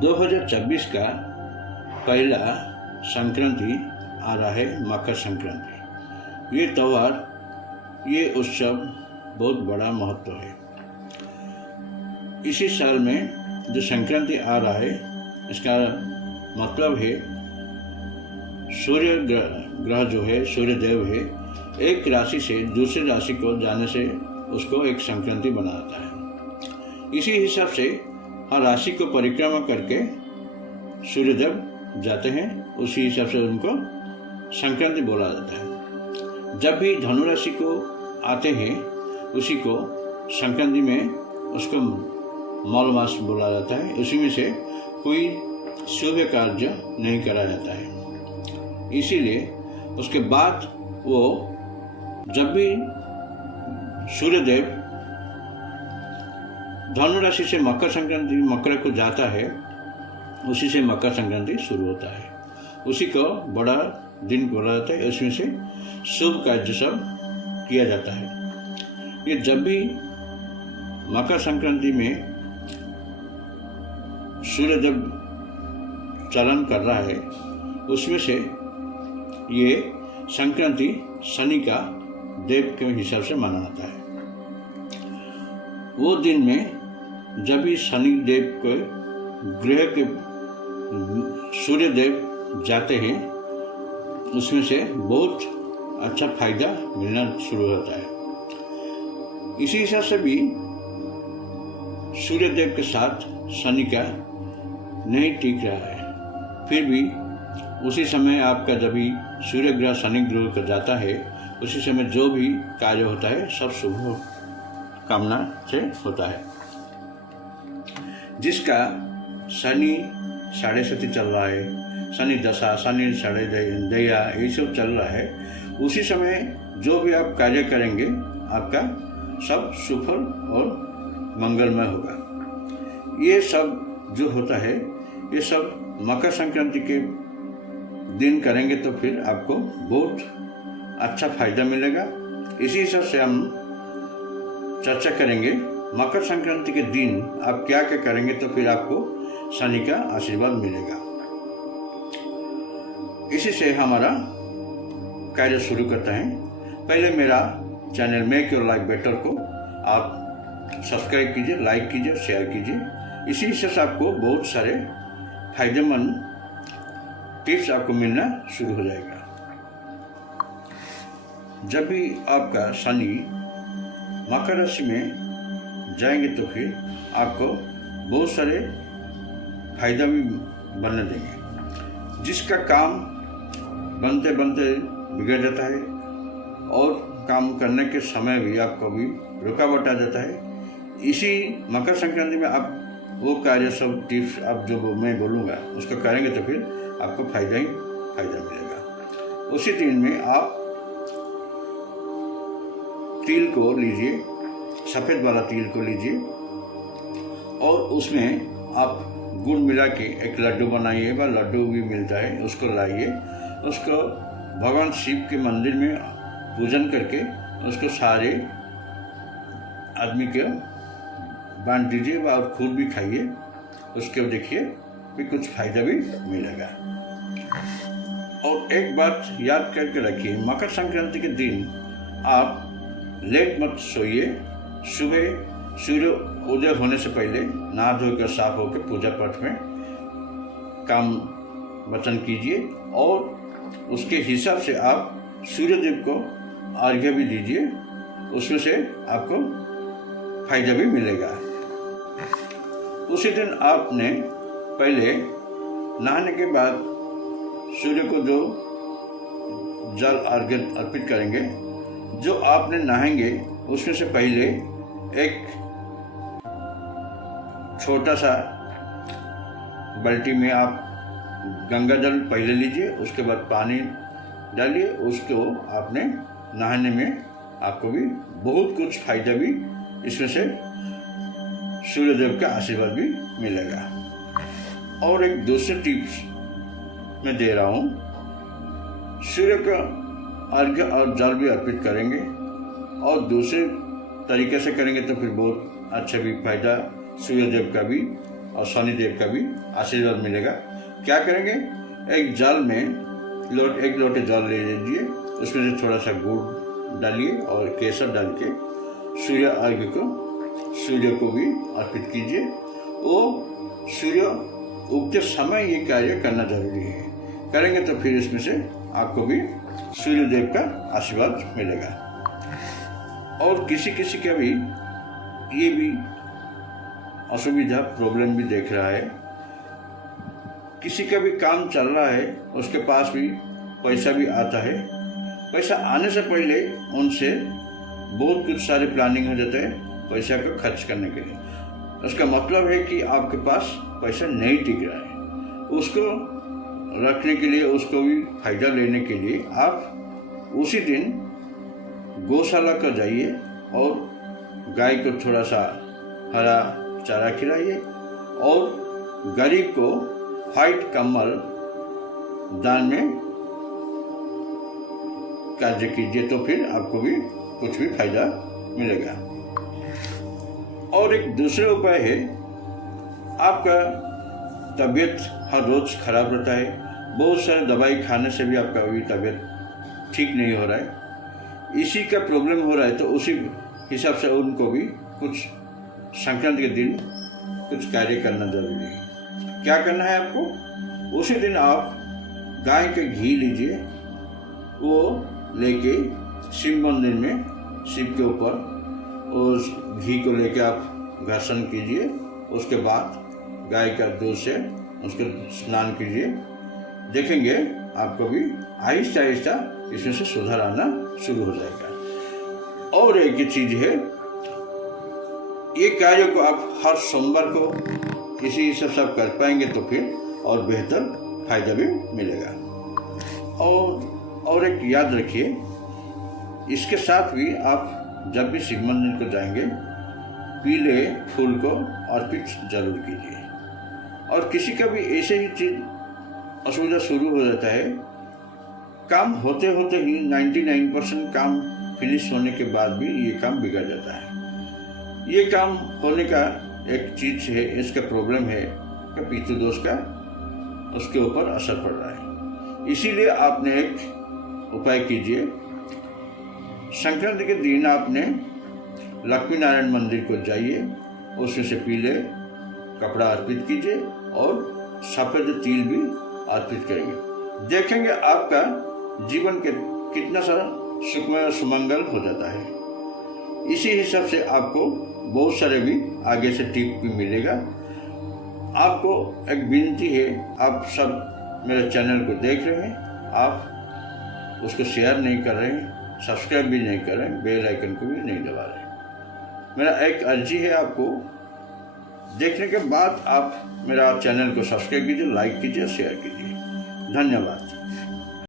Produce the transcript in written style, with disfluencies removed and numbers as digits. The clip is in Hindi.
2024 का पहला संक्रांति आ रहा है, मकर संक्रांति। ये त्यौहार, ये उत्सव बहुत बड़ा महत्व है। इसी साल में जो संक्रांति आ रहा है, इसका मतलब है सूर्य ग्रह जो है, सूर्य देव है, एक राशि से दूसरी राशि को जाने से उसको एक संक्रांति बनाता है। इसी हिसाब से हर राशि को परिक्रमा करके सूर्यदेव जाते हैं, उसी हिसाब से उनको संक्रांति बोला जाता है। जब भी धनु राशि को आते हैं, उसी को संक्रांति में उसको मौल मास बोला जाता है। उसी में से कोई शुभ कार्य नहीं करा जाता है। इसीलिए उसके बाद वो जब भी सूर्यदेव धनु राशि से मकर संक्रांति मकर को जाता है, उसी से मकर संक्रांति शुरू होता है। उसी को बड़ा दिन बोला जाता है। उसमें से शुभ कार्य सब किया जाता है। ये जब भी मकर संक्रांति में सूर्यदेव चलन कर रहा है, उसमें से ये संक्रांति शनि का देव के हिसाब से माना जाता है। वो दिन में जब भी शनि देव को ग्रह के सूर्य देव जाते हैं, उसमें से बहुत अच्छा फायदा मिलना शुरू होता है। इसी हिसाब से भी सूर्य देव के साथ शनि का नहीं टिक रहा है, फिर भी उसी समय आपका जब भी सूर्य ग्रह शनि ग्रह को जाता है, उसी समय जो भी कार्य होता है सब शुभ कामना से होता है। जिसका शनि 7.5 चल रहा है, शनि दशा, शनि 6.5 यही सब चल रहा है, उसी समय जो भी आप कार्य करेंगे आपका सब सुफल और मंगलमय होगा। ये सब जो होता है, ये सब मकर संक्रांति के दिन करेंगे तो फिर आपको बहुत अच्छा फायदा मिलेगा। इसी हिसाब से हम चर्चा करेंगे मकर संक्रांति के दिन आप क्या क्या करेंगे तो फिर आपको शनि का आशीर्वाद मिलेगा। इसी से हमारा कार्य शुरू करते हैं। पहले मेरा channel make your life better को आप सब्सक्राइब कीजिए, लाइक कीजिए, शेयर कीजिए। इसी हिसाब से आपको बहुत सारे फायदेमंद टिप्स आपको मिलना शुरू हो जाएगा। जब भी आपका शनि मकर राशि में जाएंगे तो फिर आपको बहुत सारे फायदा भी बनने देंगे। जिसका काम बनते बनते बिगड़ जाता है और काम करने के समय भी आपको भी रुकावट आ जाता है। इसी मकर संक्रांति में आप वो कार्य सब टिप्स आप जो मैं बोलूँगा उसको करेंगे तो फिर आपको फायदा ही फायदा मिलेगा। उसी दिन में आप तिल को लीजिए, सफ़ेद वाला तिल को लीजिए और उसमें आप गुड़ मिला के एक लड्डू बनाइए, वह लड्डू भी मिलता है, उसको लाइए, उसको भगवान शिव के मंदिर में पूजन करके उसको सारे आदमी के बांट दीजिए और खुद भी खाइए। उसके देखिए भी कुछ फायदा भी मिलेगा। और एक बात याद करके रखिए, मकर संक्रांति के दिन आप लेट मत सोइए। सुबह सूर्य उदय होने से पहले नहा धोकर साफ होकर पूजा पाठ में काम वचन कीजिए और उसके हिसाब से आप सूर्य देव को अर्घ्य भी दीजिए। उसमें से आपको फायदा भी मिलेगा। उसी दिन आपने पहले नहाने के बाद सूर्य को जो जल अर्घ्य अर्पित करेंगे, जो आपने नहाएंगे उसमें से पहले एक छोटा सा बाल्टी में आप गंगा जल पहले लीजिए, उसके बाद पानी डालिए। उसको आपने नहाने में आपको भी बहुत कुछ फायदा भी इसमें से सूर्यदेव का आशीर्वाद भी मिलेगा। और एक दूसरे टिप्स मैं दे रहा हूँ, सूर्य का अर्घ्य और जल भी अर्पित करेंगे और दूसरे तरीके से करेंगे तो फिर बहुत अच्छा भी फायदा सूर्यदेव का भी और शनिदेव का भी आशीर्वाद मिलेगा। क्या करेंगे, एक जल में एक लोटे जल ले लीजिए, उसमें से थोड़ा सा गुड़ डालिए और केसर डाल के सूर्य को भी अर्पित कीजिए। वो सूर्य उगते समय ये कार्य करना जरूरी है। करेंगे तो फिर इसमें से आपको भी सूर्यदेव का आशीर्वाद मिलेगा। और किसी का भी ये भी असुविधा प्रॉब्लम भी देख रहा है, किसी का भी काम चल रहा है, उसके पास भी पैसा भी आता है, पैसा आने से पहले उनसे बहुत कुछ सारे प्लानिंग हो जाता है पैसा को खर्च करने के लिए। उसका मतलब है कि आपके पास पैसा नहीं टिक रहा है। उसको रखने के लिए, उसको भी फायदा लेने के लिए आप उसी दिन गौशाला को जाइए और गाय को थोड़ा सा हरा चारा खिलाइए और गरीब को व्हाइट कम्बल दान में कार्य कीजिए, तो फिर आपको भी कुछ भी फायदा मिलेगा। और एक दूसरा उपाय है, आपका तबीयत हर रोज खराब रहता है, बहुत सारे दवाई खाने से भी आपका अभी तबीयत ठीक नहीं हो रहा है, इसी का प्रॉब्लम हो रहा है, तो उसी हिसाब से उनको भी कुछ संक्रांति के दिन कुछ कार्य करना जरूरी है। क्या करना है आपको, उसी दिन आप गाय का घी लीजिए, वो लेके शिव मंदिर में शिव के ऊपर उस घी को लेके आप घर्षण कीजिए। उसके बाद गाय का दूध से उसको स्नान कीजिए। देखेंगे आपको भी आहिस्ता आहिस्ता इसमें से सुधार आना शुरू हो जाएगा। और एक चीज है, ये कार्य को आप हर सोमवार को इसी हिसाब से आप कर पाएंगे तो फिर और बेहतर फायदा भी मिलेगा। और एक याद रखिए, इसके साथ भी आप जब भी शिव मंदिर को जाएंगे पीले फूल को अर्पित जरूर कीजिए। और किसी का भी ऐसे ही चीज असुविधा शुरू हो जाता है, काम होते होते ही 99% काम फिनिश होने के बाद भी ये काम बिगड़ जाता है। ये काम होने का एक चीज है, इसका प्रॉब्लम है कि पितृदोष का उसके ऊपर असर पड़ रहा है। इसीलिए आपने एक उपाय कीजिए, संक्रांति के दिन आपने लक्ष्मी नारायण मंदिर को जाइए, उसमें से पीले कपड़ा अर्पित कीजिए और सफेद तिल भी अर्पित करेंगे। देखेंगे आपका जीवन के कितना सारा सुखमय और सुमंगल हो जाता है। इसी हिसाब से आपको बहुत सारे भी आगे से टिप भी मिलेगा। आपको एक विनती है, आप सब मेरे चैनल को देख रहे हैं, आप उसको शेयर नहीं कर रहे हैं, सब्सक्राइब भी नहीं कर रहे हैं, बेल आइकन को भी नहीं दबा रहे। मेरा एक अर्जी है, आपको देखने के बाद आप मेरा चैनल को सब्सक्राइब कीजिए, लाइक कीजिए, शेयर कीजिए। धन्यवाद।